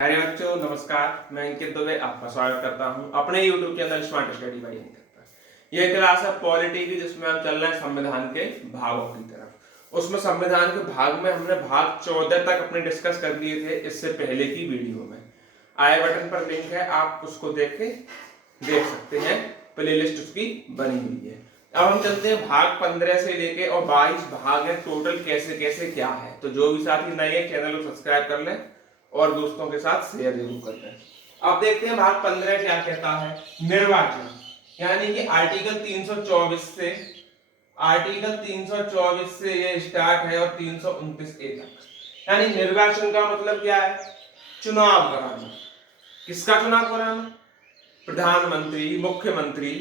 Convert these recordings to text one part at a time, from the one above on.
अरे बच्चों नमस्कार। मैं अंकित दुबे आपका स्वागत करता हूं अपने YouTube channel smart study by Ankit पर। यह क्लास है पॉलिटी की, जिसमें हम चल रहे हैं संविधान के भागों की तरफ। उसमें संविधान के भाग में हमने भाग 14 तक अपने डिस्कस कर लिए थे इससे पहले की वीडियो में। आई बटन पर लिंक है, आप उसको देख सकते हैं। प्लेलिस्ट उसकी बनी हुई है। अब हम चलते हैं भाग 15 से लेके और 22 भाग है टोटल, कैसे कैसे क्या है। तो जो भी साथी नए हैं चैनल को सब्सक्राइब कर लें और दोस्तों के साथ शेयर जरूर करते हैं। अब देखते हैं भाग 15 क्या कहता है। निर्वाचन, यानी कि आर्टिकल 324 से ये स्टार्ट है और 329A तक। यानी निर्वाचन का मतलब क्या है? चुनाव कराना। किसका चुनाव कराना? प्रधानमंत्री, मुख्यमंत्री।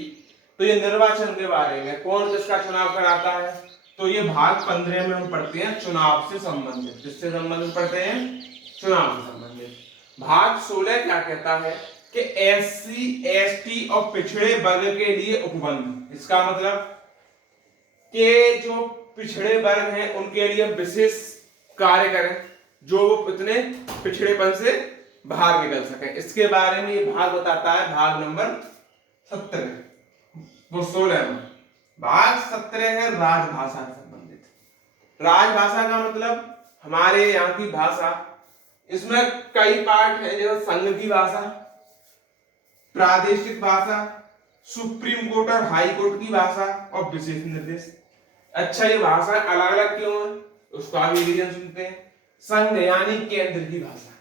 तो ये निर्वाचन के बारे में कौन किसका चुनाव कराता है, तो ये भाग 15 में हम पढ़ते हैं चुनाव से संबंधित। किससे संबंधित पढ़ते हैं? चुनाव से संबंधित। भाग 16 क्या कहता है कि SC, ST और पिछड़े वर्ग के लिए उपबंध। इसका मतलब कि जो पिछड़े वर्ग हैं उनके लिए विशेष कार्य करें, जो वो इतने पिछड़ेपन से बाहर निकल सके। इसके बारे में ये भाग बताता है, भाग नंबर 17। वो 16 में भाग 17 है राजभाषा से संबंधित। राजभाषा का मतलब हमारे यहाँ की भाषा। इसमें कई पार्ट है, जैसे संघ की भाषा, प्रादेशिक भाषा, सुप्रीम कोर्ट और हाई कोर्ट की भाषा और विशेष निर्देश। अच्छा, ये भाषा अलग अलग क्यों है उसका भी रीजन सुनते हैं। संघ यानी केंद्र की भाषा,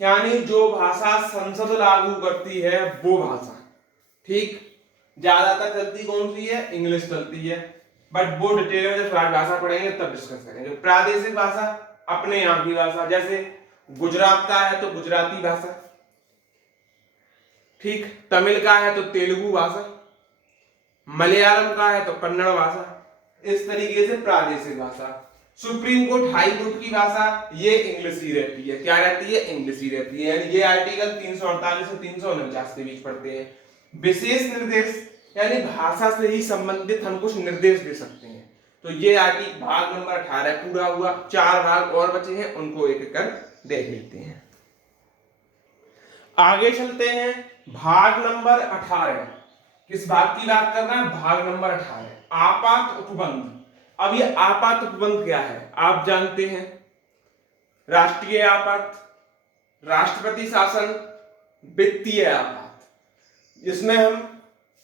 यानी जो भाषा संसद लागू करती है वो भाषा। ठीक, ज्यादातर चलती कौन सी है? इंग्लिश चलती है, बट वो डिटेल में जब राजभाषा पढ़ेंगे तब डिस्कस करेंगे। प्रादेशिक भाषा अपने यहाँ की भाषा, जैसे गुजरात का है तो गुजराती भाषा, ठीक, तमिल का है तो तेलुगु भाषा, मलयालम का है तो कन्नड़ भाषा। इस तरीके से प्रादेशिक भाषा। सुप्रीम कोर्ट, हाई कोर्ट की भाषा ये इंग्लिश ही रहती है। क्या रहती है? इंग्लिश ही रहती है। ये आर्टिकल 348 से 349 के बीच पढ़ते हैं। विशेष निर्देश, यानी भाषा से ही संबंधित हम कुछ निर्देश दे सकते हैं। तो ये आर्टिकल भाग नंबर 18 पूरा हुआ। 4 भाग और बचे हैं, उनको एक एक कर देख लेते हैं। आगे चलते हैं, भाग नंबर 18। किस भाग की बात कर रहे हैं? भाग नंबर 18, आपात उपबंध। अब ये आपात उपबंध क्या है आप जानते हैं। राष्ट्रीय आपात, राष्ट्रपति शासन, वित्तीय आपात। जिसमें हम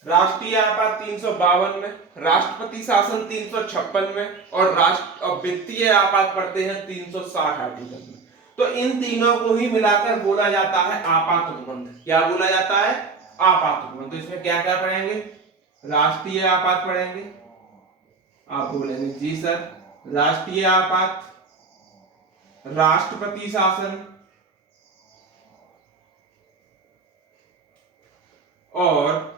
राष्ट्रीय आपात 352 में, राष्ट्रपति शासन 356 में और वित्तीय आपात पढ़ते हैं 360 आर्टिकल में। तो इन तीनों को ही मिलाकर बोला जाता है आपात उपबंध। क्या बोला जाता है? आपात उपबंध। तो इसमें क्या क्या पढ़ेंगे? राष्ट्रीय आपात पढ़ेंगे। आप बोलेंगे जी सर, राष्ट्रीय आपात, राष्ट्रपति शासन और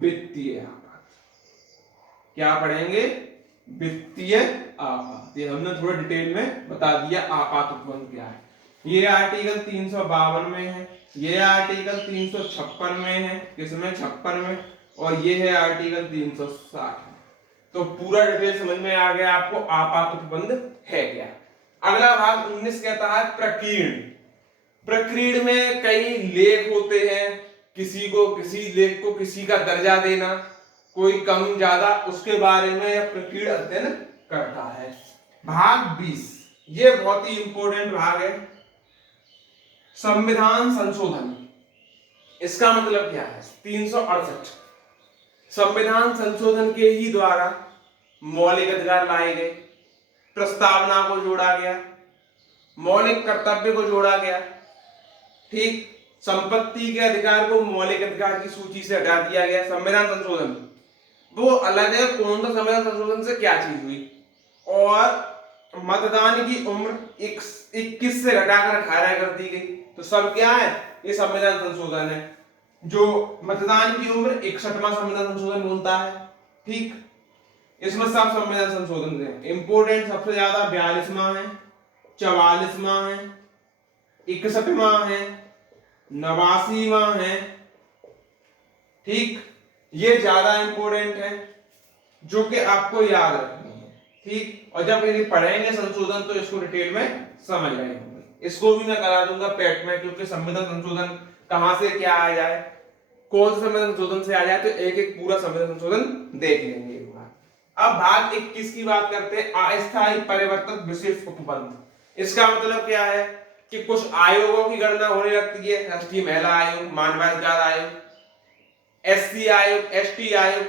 वित्तीय आपात। क्या पढ़ेंगे? वित्तीय आपात। ये हमने थोड़ा डिटेल में बता दिया आपात उपबंध क्या है। ये आर्टिकल 352 में है, ये आर्टिकल 356 में है, किसमें? 56 में। और ये है आर्टिकल 360 में। तो पूरा डिटेल समझ में आ गया आपको आपात उपबंध है क्या। अगला भाग 19 कहता है प्रकीर्ण। प्रकीर्ण में कई लेख होते हैं, किसी लेख को किसी का दर्जा देना, कोई कम ज्यादा, उसके बारे में यह प्रकीर्ण अध्ययन करता है। भाग 20, ये बहुत ही इंपॉर्टेंट भाग है, संविधान संशोधन। इसका मतलब क्या है? 368 संविधान संशोधन के ही द्वारा मौलिक अधिकार लाए गए, प्रस्तावना को जोड़ा गया, मौलिक कर्तव्य को जोड़ा गया, ठीक, संपत्ति के अधिकार को मौलिक अधिकार की सूची से हटा दिया गया। संविधान संशोधन वो अलग है, कौन सा संविधान संशोधन से क्या चीज हुई। और मतदान की उम्र 21 से घटाकर 18 कर दी गई। तो सब क्या है? ये संविधान संशोधन है। जो मतदान की उम्र 61वां संविधान संशोधन बोलता है, ठीक। इसमें सब संविधान संशोधन है। इंपोर्टेंट सबसे ज्यादा 42वां है, 44वां है, 61वां है, 89वां है, ठीक। ये ज्यादा इंपोर्टेंट है जो कि आपको याद रखनी है, ठीक। और जब इन्हें पढ़ेंगे संशोधन तो इसको डिटेल में समझ रहे होंगे। इसको भी मैं करा दूंगा पेट में, क्योंकि संविधान संशोधन कहां से क्या आ जाए, कौन से संविधान संशोधन से आ जाए, तो एक एक पूरा संविधान संशोधन देख लेंगे एक बार। अब भाग 21 की बात करते हैं, अस्थायी परिवर्तक विशेष उपबंध। इसका मतलब क्या है कि कुछ आयोगों की गणना होने लगती है, राष्ट्रीय महिला आयोग, मानवाधिकार आयोग, एससी आयोग, एसटी आयोग,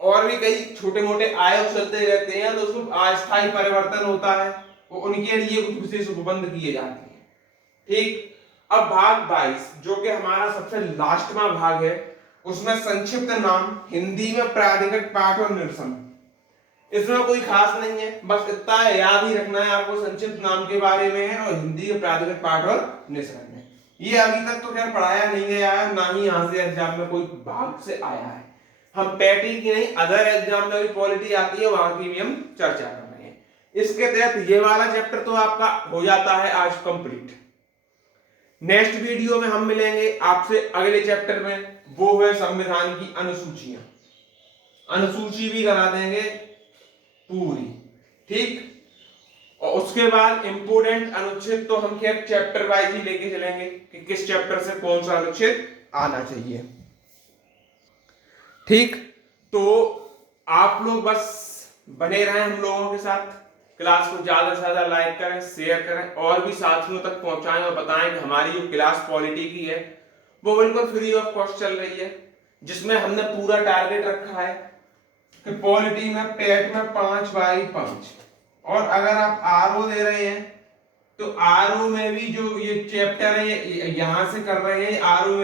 और भी कई छोटे मोटे आयोग चलते रहते हैं, तो उसमें अस्थायी परिवर्तन होता है, वो उनके लिए कुछ विशेष उपबंध किए जाते हैं। ठीक, अब भाग 22 जो कि हमारा सबसे लास्ट में भाग है, उसमें संक्षिप्त नाम हिंदी में प्राधिकृत पाठ और निरसन। इसमें कोई खास नहीं है, बस इतना याद ही रखना है आपको, संक्षिप्त नाम के बारे में है और हिंदी के प्राधिकृत पाठ और निरसन है। ये अभी तक तो खैर पढ़ाया नहीं गया है, ना ही यहाँ से एग्जाम में कोई भाग से आया है। हम पैटी की नहीं, अदर एग्जाम में भी पॉलिटी आती है, वहां की भी हम चर्चा कर रहे हैं। इसके तहत ये वाला चैप्टर तो आपका हो जाता है आज कंप्लीट। नेक्स्ट वीडियो में हम मिलेंगे आपसे अगले चैप्टर में, वो है संविधान की अनुसूचियां। अनुसूची भी करा देंगे पूरी, ठीक। और उसके बाद इंपोर्टेंट अनुच्छेद तो हम खैर चैप्टर वाइज ही लेके चलेंगे कि किस चैप्टर से कौन सा अनुच्छेद आना चाहिए, ठीक। तो आप लोग बस बने रहें हम लोगों के साथ, क्लास को ज्यादा से ज्यादा लाइक करें, शेयर करें और भी साथियों तक पहुंचाएं और बताएं कि हमारी जो क्लास पॉलिटी की है वो बिल्कुल फ्री ऑफ कॉस्ट चल रही है, जिसमें हमने पूरा टारगेट रखा है कि पॉलिटी में पेट में 5/5, और अगर आप आरओ दे रहे हैं तो आरओ में भी जो ये चैप्टर है यहां से कर रहे हैं, आरओ